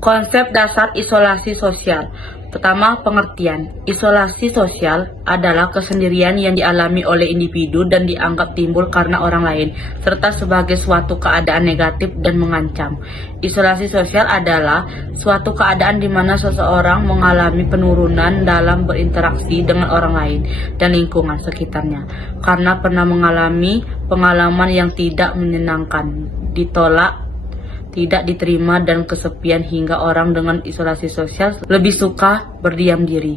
Konsep dasar isolasi sosial. Pertama, pengertian. Isolasi sosial adalah kesendirian yang dialami oleh individu dan dianggap timbul karena orang lain, serta sebagai suatu keadaan negatif dan mengancam. Isolasi sosial adalah suatu keadaan di mana seseorang mengalami penurunan dalam berinteraksi dengan orang lain dan lingkungan sekitarnya, karena pernah mengalami pengalaman yang tidak menyenangkan, ditolak, tidak diterima, dan kesepian, hingga orang dengan isolasi sosial lebih suka berdiam diri,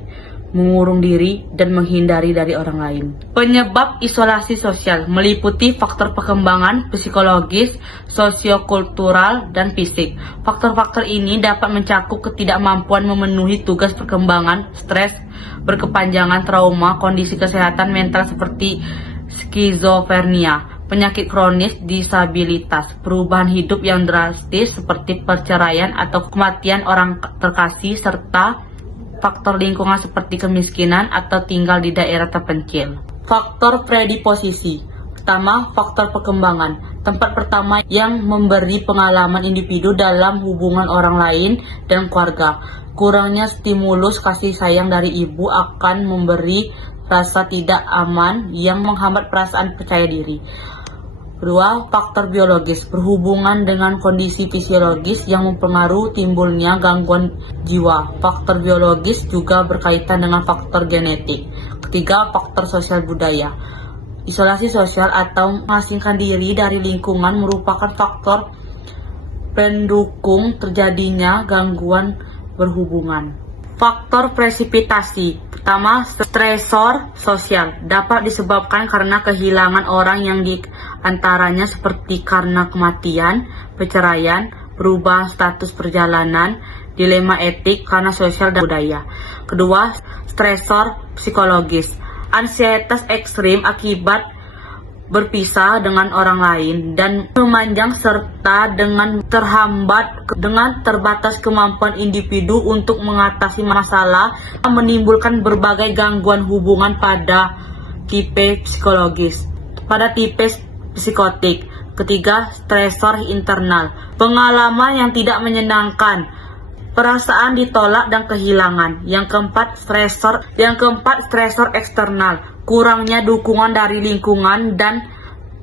mengurung diri, dan menghindari dari orang lain. Penyebab isolasi sosial meliputi faktor perkembangan psikologis, sosiokultural, dan fisik. Faktor-faktor ini dapat mencakup ketidakmampuan memenuhi tugas perkembangan, stres berkepanjangan, trauma, kondisi kesehatan mental seperti skizofrenia, penyakit kronis, disabilitas, perubahan hidup yang drastis seperti perceraian atau kematian orang terkasih, serta faktor lingkungan seperti kemiskinan atau tinggal di daerah terpencil. Faktor predisposisi. Pertama, faktor perkembangan. Tempat pertama yang memberi pengalaman individu dalam hubungan orang lain dan keluarga. Kurangnya stimulus kasih sayang dari ibu akan memberi rasa tidak aman yang menghambat perasaan percaya diri. Kedua, faktor biologis, berhubungan dengan kondisi fisiologis yang mempengaruhi timbulnya gangguan jiwa. Faktor biologis juga berkaitan dengan faktor genetik. Ketiga, faktor sosial budaya. Isolasi sosial atau mengasingkan diri dari lingkungan merupakan faktor pendukung terjadinya gangguan berhubungan. Faktor presipitasi. Pertama, stresor sosial dapat disebabkan karena kehilangan orang yang di antaranya seperti karena kematian, perceraian, perubahan status perjalanan, dilema etik karena sosial dan budaya. Kedua, stresor psikologis. Ansietas ekstrim akibat berpisah dengan orang lain dan memanjang serta dengan terbatas kemampuan individu untuk mengatasi masalah menimbulkan berbagai gangguan hubungan pada tipe psikologis. Pada tipe psikotik. Ketiga, stresor internal. Pengalaman yang tidak menyenangkan, perasaan ditolak dan kehilangan. Yang keempat, stresor eksternal. Kurangnya dukungan dari lingkungan dan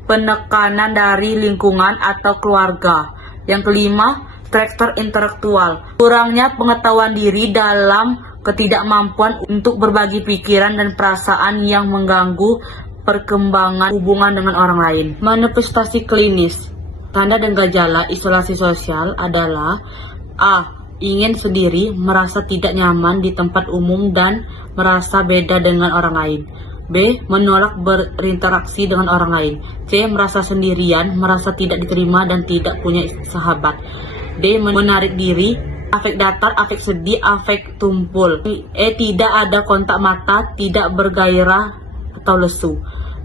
penekanan dari lingkungan atau keluarga. Yang kelima, stresor intelektual. Kurangnya pengetahuan diri dalam ketidakmampuan untuk berbagi pikiran dan perasaan yang mengganggu perkembangan hubungan dengan orang lain. Manifestasi klinis. Tanda dan gejala isolasi sosial adalah A. Ingin sendiri, merasa tidak nyaman di tempat umum dan merasa beda dengan orang lain. B. Menolak berinteraksi dengan orang lain. C. Merasa sendirian, merasa tidak diterima dan tidak punya sahabat. D. Menarik diri, afek datar, afek sedih, afek tumpul. E. Tidak ada kontak mata, tidak bergairah atau lesu.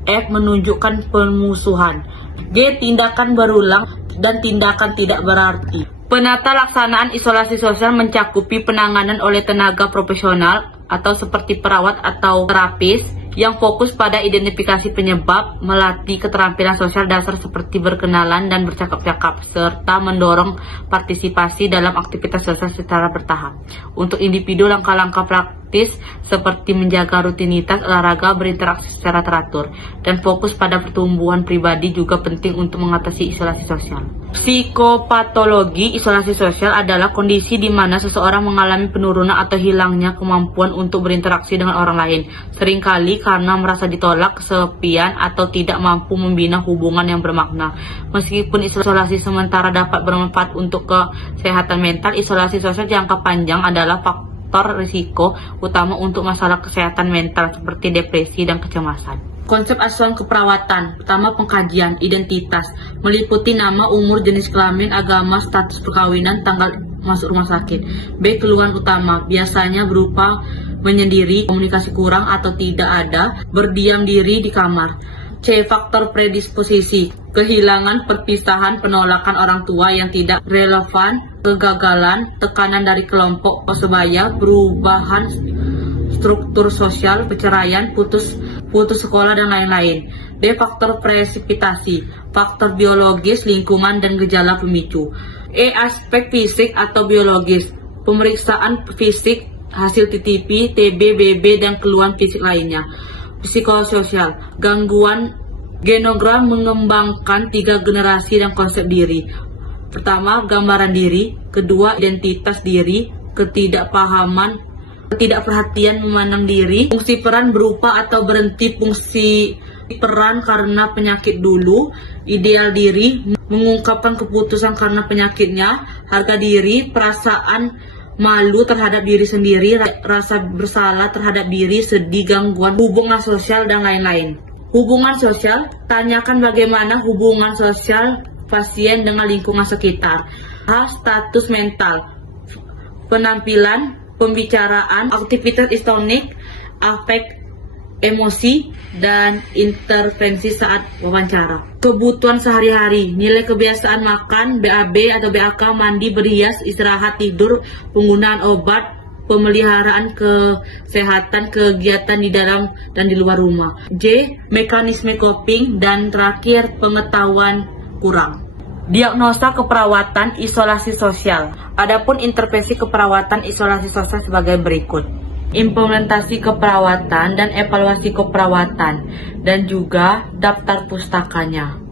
F. Menunjukkan pemusuhan. G. Tindakan berulang dan tindakan tidak berarti. Penata laksanaan isolasi sosial mencakupi penanganan oleh tenaga profesional atau seperti perawat atau terapis yang fokus pada identifikasi penyebab, melatih keterampilan sosial dasar seperti berkenalan dan bercakap-cakap, serta mendorong partisipasi dalam aktivitas sosial secara bertahap. Untuk individu, langkah-langkah praktis seperti menjaga rutinitas olahraga, berinteraksi secara teratur, dan fokus pada pertumbuhan pribadi juga penting untuk mengatasi isolasi sosial. Psikopatologi isolasi sosial adalah kondisi di mana seseorang mengalami penurunan atau hilangnya kemampuan untuk berinteraksi dengan orang lain, seringkali karena merasa ditolak, kesepian, atau tidak mampu membina hubungan yang bermakna. Meskipun isolasi sementara dapat bermanfaat untuk kesehatan mental, isolasi sosial jangka panjang adalah faktor risiko utama untuk masalah kesehatan mental seperti depresi dan kecemasan. Konsep asuhan keperawatan. Pertama, pengkajian identitas, meliputi nama, umur, jenis kelamin, agama, status perkawinan, tanggal masuk rumah sakit. B. Keluhan utama, biasanya berupa menyendiri, komunikasi kurang atau tidak ada, berdiam diri di kamar. C. Faktor predisposisi, kehilangan, perpisahan, penolakan orang tua yang tidak relevan, kegagalan, tekanan dari kelompok persebaya, perubahan struktur sosial, perceraian, putus sekolah, dan lain-lain. D. Faktor presipitasi, faktor biologis, lingkungan, dan gejala pemicu. Aspek fisik atau biologis. Pemeriksaan fisik, hasil TTP, TB, BB, dan keluhan fisik lainnya. Psikososial. Gangguan genogram mengembangkan 3 generasi dan konsep diri. Pertama, gambaran diri. Kedua, identitas diri. Ketidakperhatian memandang diri. Fungsi peran berupa atau berhenti fungsi peran karena penyakit dulu. Ideal diri, mengungkapkan keputusan karena penyakitnya. Harga diri, perasaan malu terhadap diri sendiri, rasa bersalah terhadap diri, sedih, gangguan hubungan sosial, dan lain-lain. Hubungan sosial, tanyakan bagaimana hubungan sosial pasien dengan lingkungan sekitar. Status mental, penampilan, pembicaraan, aktivitas istonik, afek, emosi, dan intervensi saat wawancara. Kebutuhan sehari-hari, nilai kebiasaan makan, BAB atau BAK, mandi, berhias, istirahat, tidur, penggunaan obat, pemeliharaan kesehatan, kegiatan di dalam dan di luar rumah. J. Mekanisme coping, dan terakhir pengetahuan kurang. Diagnosa keperawatan isolasi sosial. Adapun intervensi keperawatan isolasi sosial sebagai berikut. Implementasi keperawatan dan evaluasi keperawatan, dan juga daftar pustakanya.